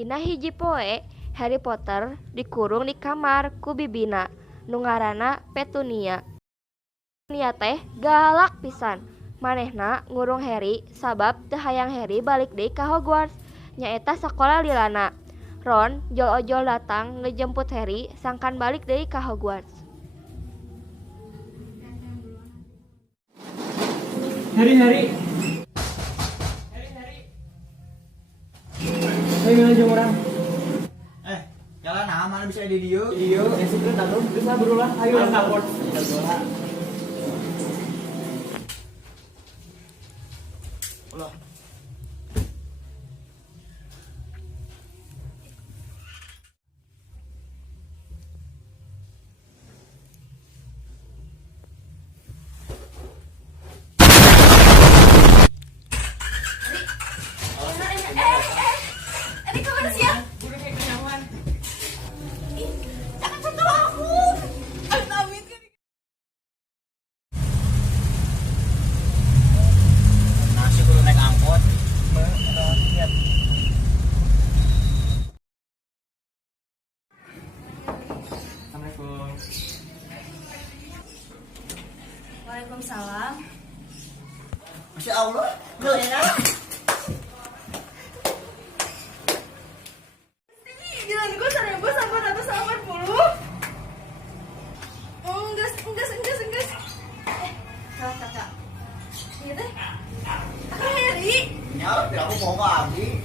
Dina hiji poe, Harry Potter dikurung di kamar ku bibina nu ngaranna Petunia. Petunia teh galak pisan. Manehna ngurung Harry sabab teu hayang Harry balik deui ka Hogwarts, nyaeta sakola lilana. Ron jol-ojol datang ngejemput Harry sangkan balik deui ka Hogwarts. Harry. Harry ngeunaheun jeung urang. Jalan mana bisa di dieu? Ieu secret atuh bisa berulah ayo ka Hogwarts. Ulah. Ini kemana sih ya? Jangan sentuh aku. Amit kan. Nasi kudu naik angkot. Lihat. Assalamualaikum. Waalaikumsalam. Masya Allah. Gila. Jalan gue 1.880. Enggak. Salah kakak. Iya teh. Kakak Harry. Ya, aku mau lagi.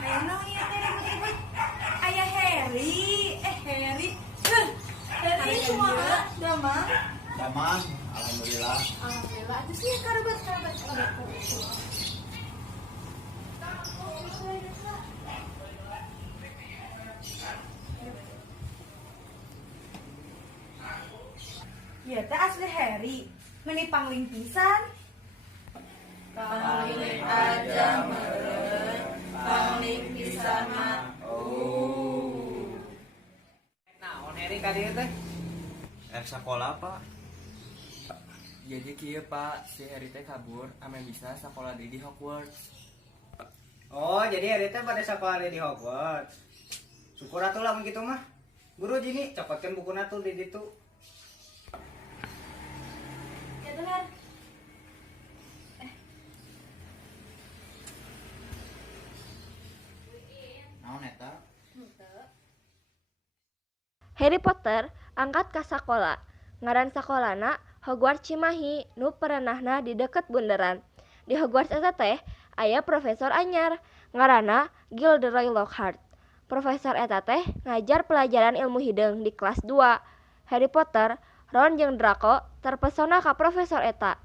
Emang iya teh ribut-ribut. Ayah Harry. Harry. Harry kumaha? Damang. Damang, alhamdulillah. Alhamdulillah. Aduh sih karabat. Iya teh asli Harry. Meni pangling pisan. Pangling aja meureun, pangling pisan mah. Naon Harry ka dieu teh? Sekolah Pak. Jadi kieu Pak, si Harry teh kabur ame bisa sakola di Hogwarts. Oh, jadi Harry teh pada sekolah di Hogwarts. Syukur atuh lamun kitu mah. Guru jini copotkeun bukuna tuh di ditu. Ya dengar. Naon eta? Harry Potter angkat ka sakola. Ngaran sakolana Hogwarts Cimahi nu perenahna di deket bundaran. Di Hogwarts eta teh aya profesor anyar ngaranna Gilderoy Lockhart. Profesor eta teh ngajar pelajaran ilmu hideung di kelas 2. Harry Potter, Ron jeung Draco terpesona ka profesor eta.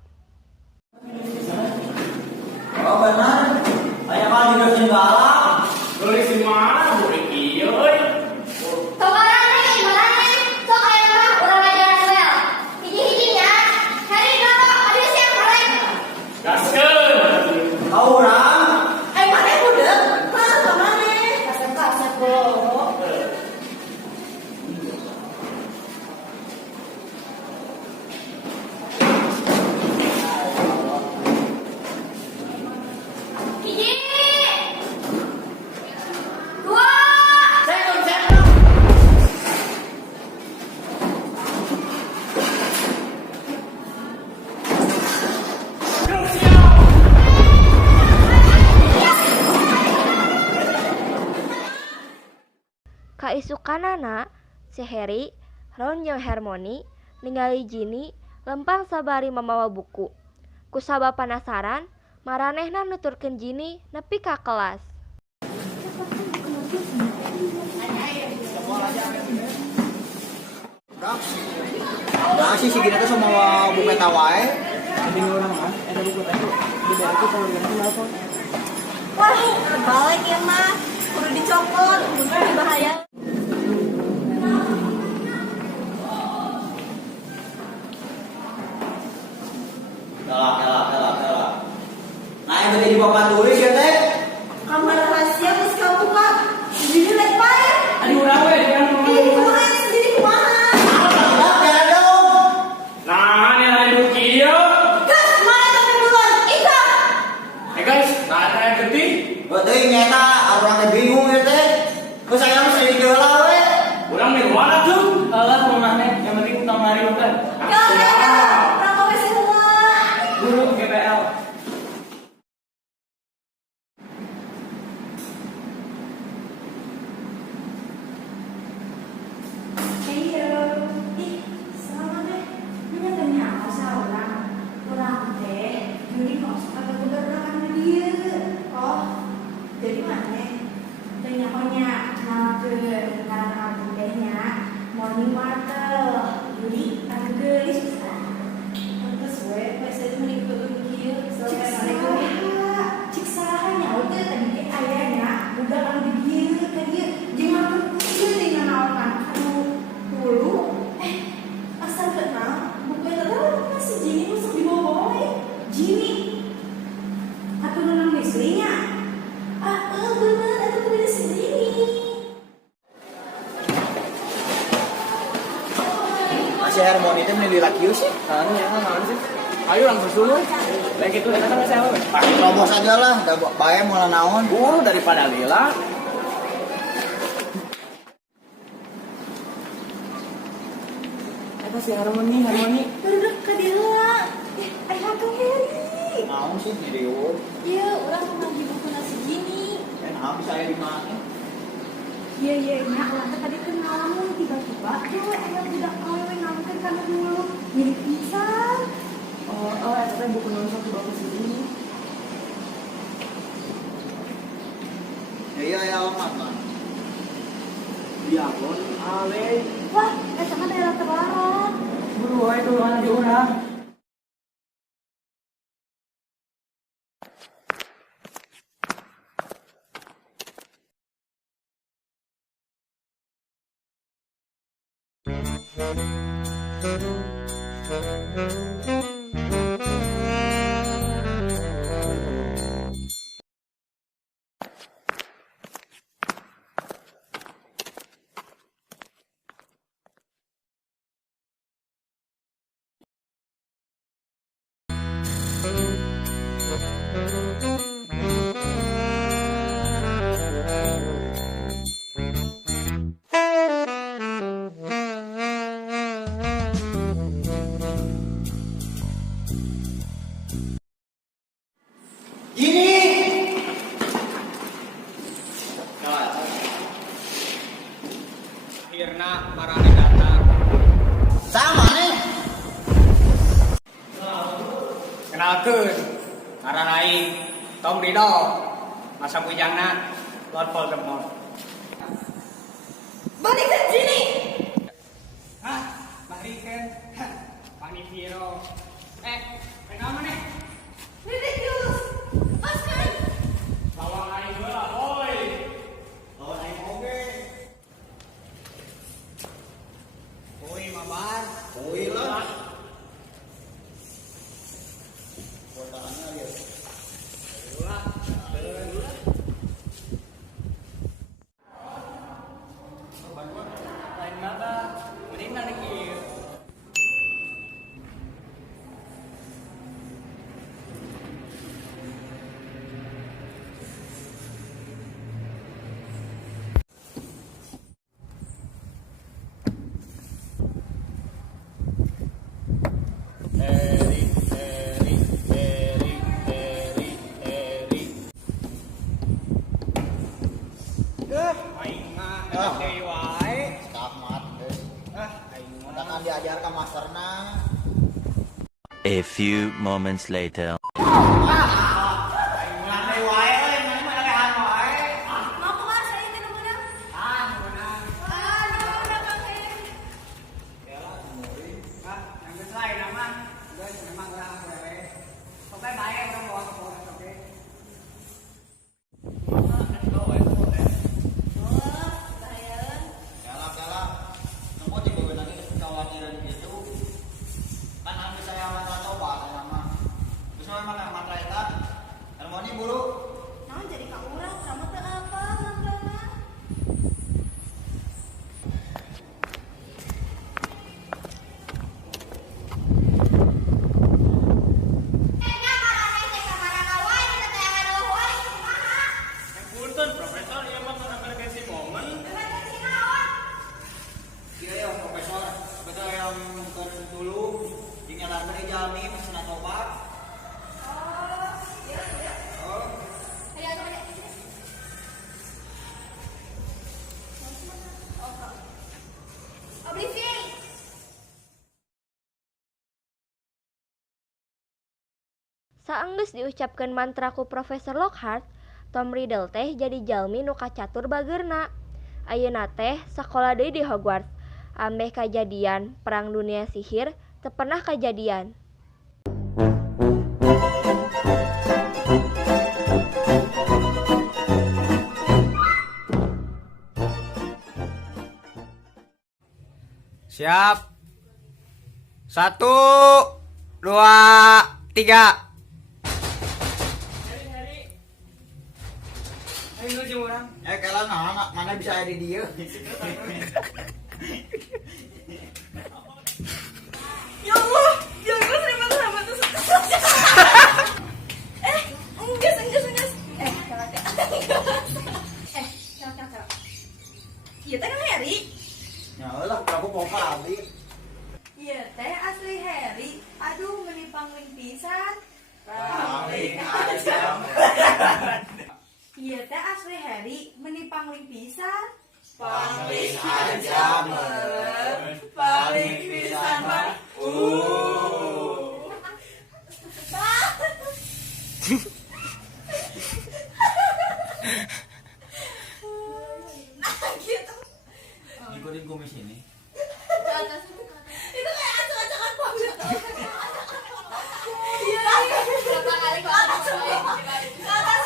Oh benar. Aya ka di jeung galak. Boleh si mana boleh kieu euy. Sok aya mah urang ajaran duel. Hiji-hijinya. Harry Draco, ada siap goreng. Gaskeun. Kau urang. Mana budak? Ka mana? Kasep bolo. Hiji. Dua. Kaisukanana si Harry, Ron jeung Hermione ningali Ginny lempang sabari mamawa buku. Kusabab penasaran, maranehna nuturkeun Ginny nepi ka kelas. Nah, si gini tuh sama buku eta wae. Jadi urang mah eta buku teh di daerah itu kalau ganti apa? Wah, balik ya mah. Kudu dicopot, kudu bahaya. Galak. Nah, yang tadi di papan tulis ya teh. Kamar rahasia geus kabuka. Jadi naik pae. Adi urang we di kan. Ih, kumaha sendiri kumaha? Galak dong. Nah, ini ada kieu. Gas, mana tapi duluan? Ika. Guys, nah ada yang gede. Buat kemarin kan. Orang mau semua. Guru GPL. Iya, sama deh. Ini tanya apa sih orang? Orang teh, jadi kok suka kebetulan dia. Oh, jadi mana? Tanya konya, nama ke karena aku tehnya morning water. Jadi aku gelis susah. Terus gue pas itu menikah mikir, cik salahnya udah tadi ayahnya udah kalau dia kan dia jangan kecil dengan awan dulu asal kenal bukan tahu masih Jini masuk di bawah Jini atau nonton istrinya bener itu tuh bisa Jini Masih harmoni itu menjadi laki sih. Nah sih. Ayo langsung dulu. Lagi itu datang ke saya. Pakai terobos aja lah, udah bae mulai naon. Buru daripada lila. Apa sih harmoni? duduk ke dia ayah tuh Heri Naon sih video? iya orang pernah di buku nasi Jini Kan habis saya di mana? iya orang tadi kenal tiba-tiba dia ayah budak kawe ngangkat karena dulu mirip pisan. Oh, itu buku nonton ke bawah sini. Iya alamat lah. Iya, bon. Ale. Wah, sama daerah terlarang. Buru itu anak di orang. Akhirna marane datang. Sama nih. Kenalkeun, ngaran aing Tom Rido. Masa bujangna Lord Voldemort. Balik ke sini. Hah? Barikeun. Panifiro. Kenapa nih? Ridiculous. Oscar. Lawan aing heula, boy. Lawan aing oge. Boy, mabar. Oi lah. Botaannya dia. Lain mata, mending nang kieu. Aing mah deui wae. Tamat deh. Aing mah Udah diajarkan masterna. A few moments later. aing mah deui wae euy, mana lehan wae. Mau kemana saya ini namanya? Menang. Udah pakai. Yang geus lain nama. Geus memang lah wewe. Oke bae urang bawa ke Polres oke. Galak. Nunggu di bawah lagi kekhawatiran gitu. Kan habis saya mata coba saya mah. Terus memang mata eta Kan dulu dinyatakan dari Jami pesanan obat. Obliviate. Saenggeus diucapkeun mantra ku Profesor Lockhart, Tom Riddle teh jadi jalmi nu kacatur bageurna. Ayeuna teh sakola deui di Hogwarts. Ambeh kajadian perang dunia sihir teu pernah kajadian. Siap. 1, 2, 3. Ayo jeung urang. Kalau anak mana bisa ada di dia. Ya Allah, ya Allah, terima kasih. Enggeus. Cara. Iya teh kan Harry. Ya Allah, aku mau kali. Iya teh asli Harry. Aduh, meni pangling pisan. Pangling aja. Iya teh asli Harry, meni pangling pisan. Pangling aja meren. Pangling pisan mah. Nah gitu. Ikutin kumis ini. Itu kayak acak-acakan banget. Iya. Berapa kali gua Ke atas.